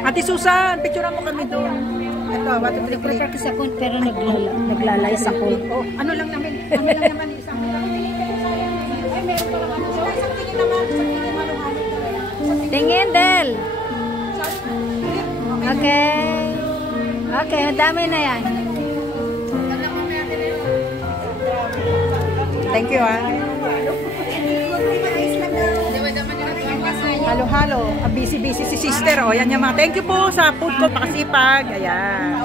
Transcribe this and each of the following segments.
Ate Susan, picturean mo kami doon. Ito, what to click. Nag-practice ako pero naglalay sa ko. Oh, ano lang naman, kami lang naman isang lang. Ay, meron pa naman. So, isang tingin naman, Tingin, Del. Okay. Okay, madami na yan. Thank you, ah. Halo-halo. Busy-busy si sister. O, yan yung mga. Thank you po sa food ko. Pakasipag. Ayan.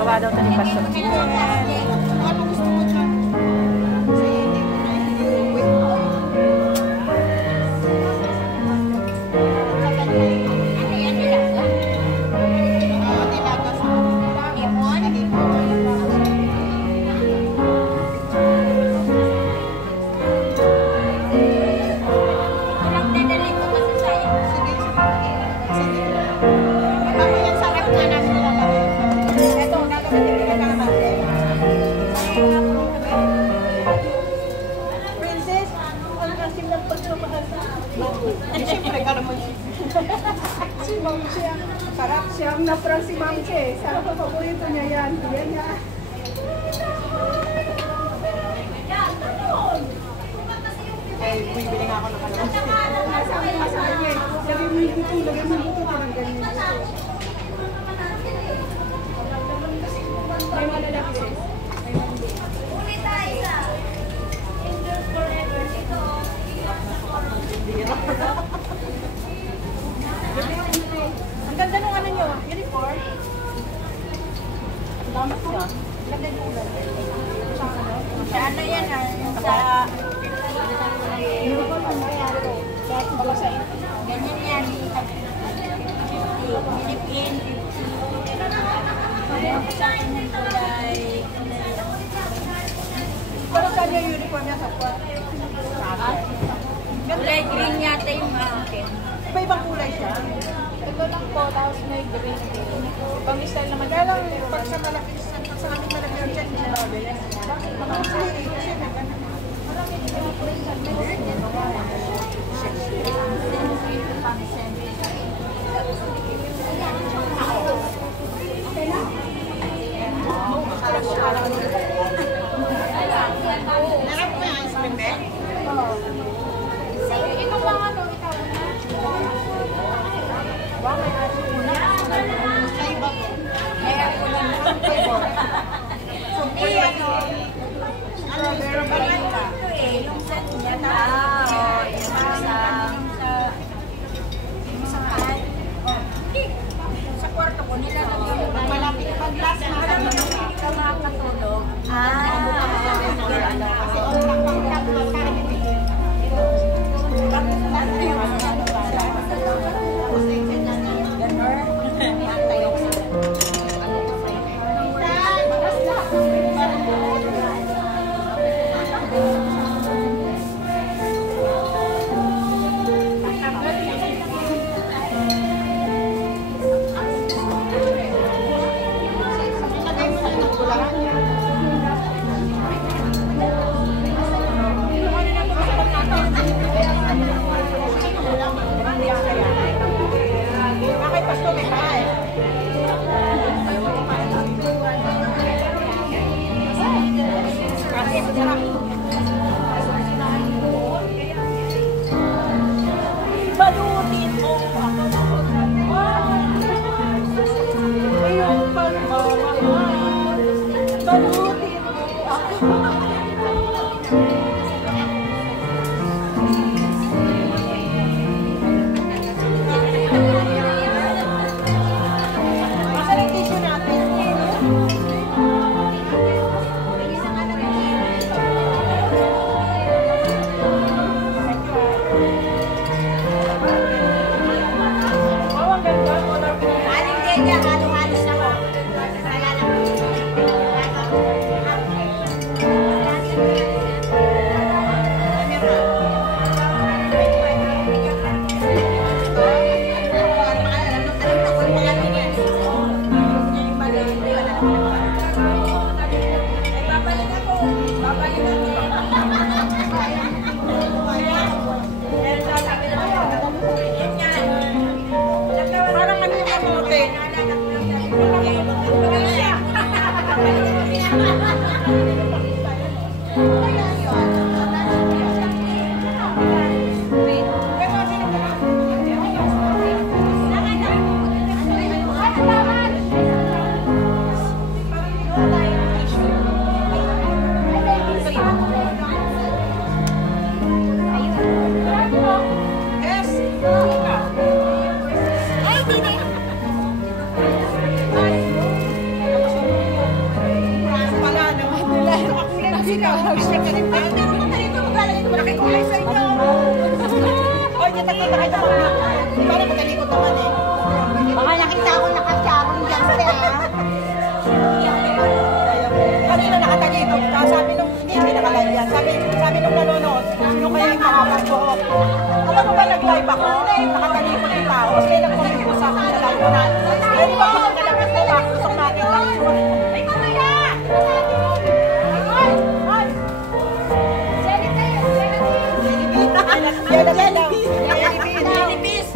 Gawa daw ito ni Pastor. Si Ma'am siya. Sarap siya. Naprang si Ma'am siya. Sarap ang paborito niya yan. Yan niya. Ay, bibili nga ako ng kalamansi. Masabi niya. Lagay mo yung buto. Lagay mo yung buto. Parang ganyan. May malalaki sis. Ulit tayo. Endure forever. Ito. Ang ganda nung ano nyo, uniform. Ang damat siya. Ang ganda nung ulan. Sa ano yan ah? Sa... Ganyan yan. Philippine 50. Sa akin ng kulay. Pero saan yung uniform niya sa kwat? Kulay green yata yung mountain. Iba-ibang kulay siya. Ito lang po. Tapos may green. Pang-style naman. Kaya lang, pag sa malaki, sa aming malaki yung check niya, bakit mga kasi nakita ko na. Parang matalikot naman eh. Baka nakita ko nakasarong dyan siya. Kanina nakatalikot. Sabi nung hindi nakalandian. Sabi nung nanonood, sino kaya yung makapagbuhok? Alam mo ba nag-live ako? Nakatalikot yung tao. Kasi nag-comment ko sa akin sa live ko na. Pwede ba kung nagkalapit na lang? Gusto natin lang. Ay, mamaya! Ay! Ay!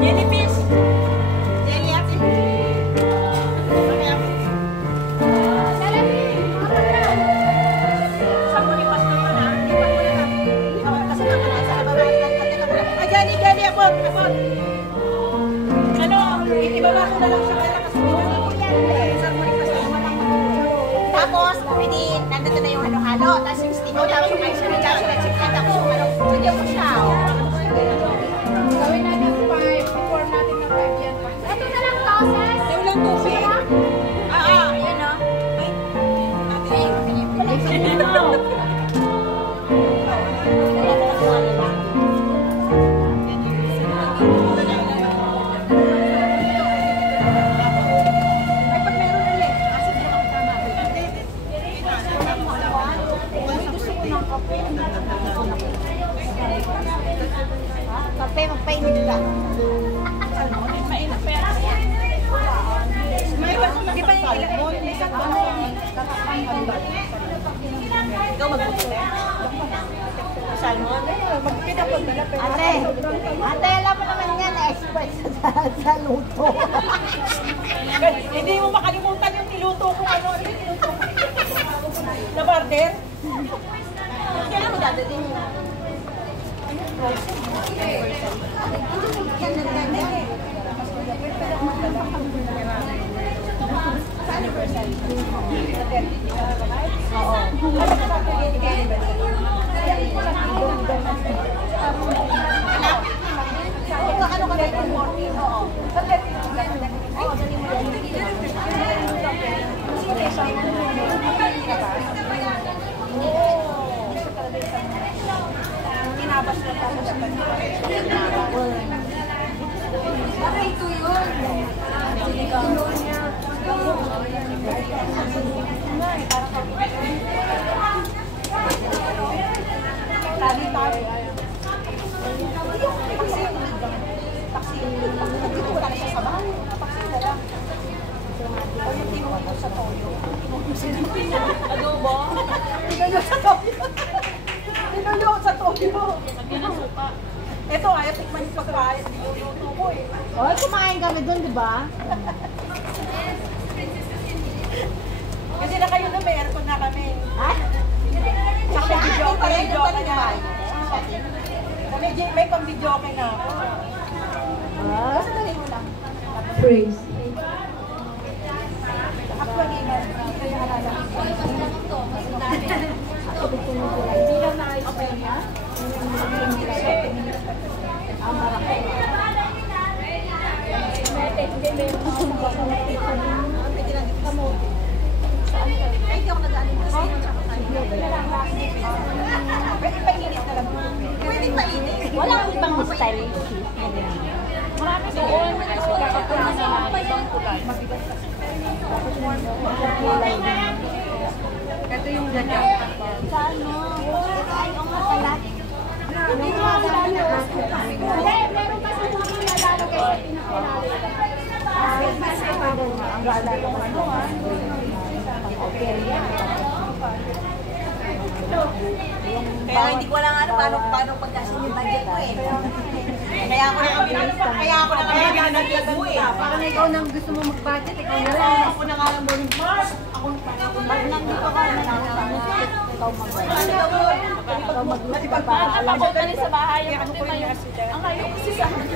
Jellyfish! Jelly ate. Saan mo lipas na yun ha? Lipas mo na ha? Kasi naman sa baba. Jelly, abot. Ano, ibaba ko na lang siya kaya kasi saan mo lipas na naman ang tapos, pwede, nandito na yung halo-halo. Tapos yung stick, tapos yung ice cream, tapos yung chicken, tapos yung ano, lagyan mo siya. Gawin natin 5. Before natin ng 5 yan. Ito na lang to, sis. Ito lang tubig. Ayan o. Ay, pag meron ulit. Kasi hindi ako tama. Gusto ko ng kape. Kape, magpainit ka. Mainit pa yan. Di ba yung ilan? May salmon. Ikaw magpupulit? Salmon? Magpinapag na lang. Ate, alam mo naman yan, na-expert sa luto. Hindi mo makalimutan yung niluto ko. Ano yung niluto ko? Na barder? Kailan mo dadalhin mo? Tinabas na tapos bakit ito yun? Adobo? Tinoyo sa toyo. Tinoyo sa toyo. Ito, ayaw tikman yung pagkain. Luto ko eh. Oh, kumain kami doon, di ba? Kasi na kayo na may aircon na kami. Ha? Tsaka may video ka na. May pang-video ka na. Ah, Basta dali mo lang. praise. Actually, kaya halala. Hindi lang na-explain ha? Ang marami. Ay, hindi ako nag-anin kasi. Pwede painit na lang. Pwede painit. Wala akong ibang style. Marami doon. Ibang kulay. Ito yung ganyan. Sa ano? Ito ay yung masalat. Hindi mo ang dami na hindi, meron kasi mga nalalo kayo. Ang gala naman. Kaya hindi ko alam ano paano pagkasin yung budget ko eh. Kaya ako na kami naglagan mo eh. Parang ikaw nang gusto mo mag-budget, ikaw na lang. Ako na nga lang morning Mars. Ako Pag nandito ka na lang, ikaw mag-budget. Ikaw mag-budget. Ako ka rin sa bahay. Ang ayaw kasi sa akin.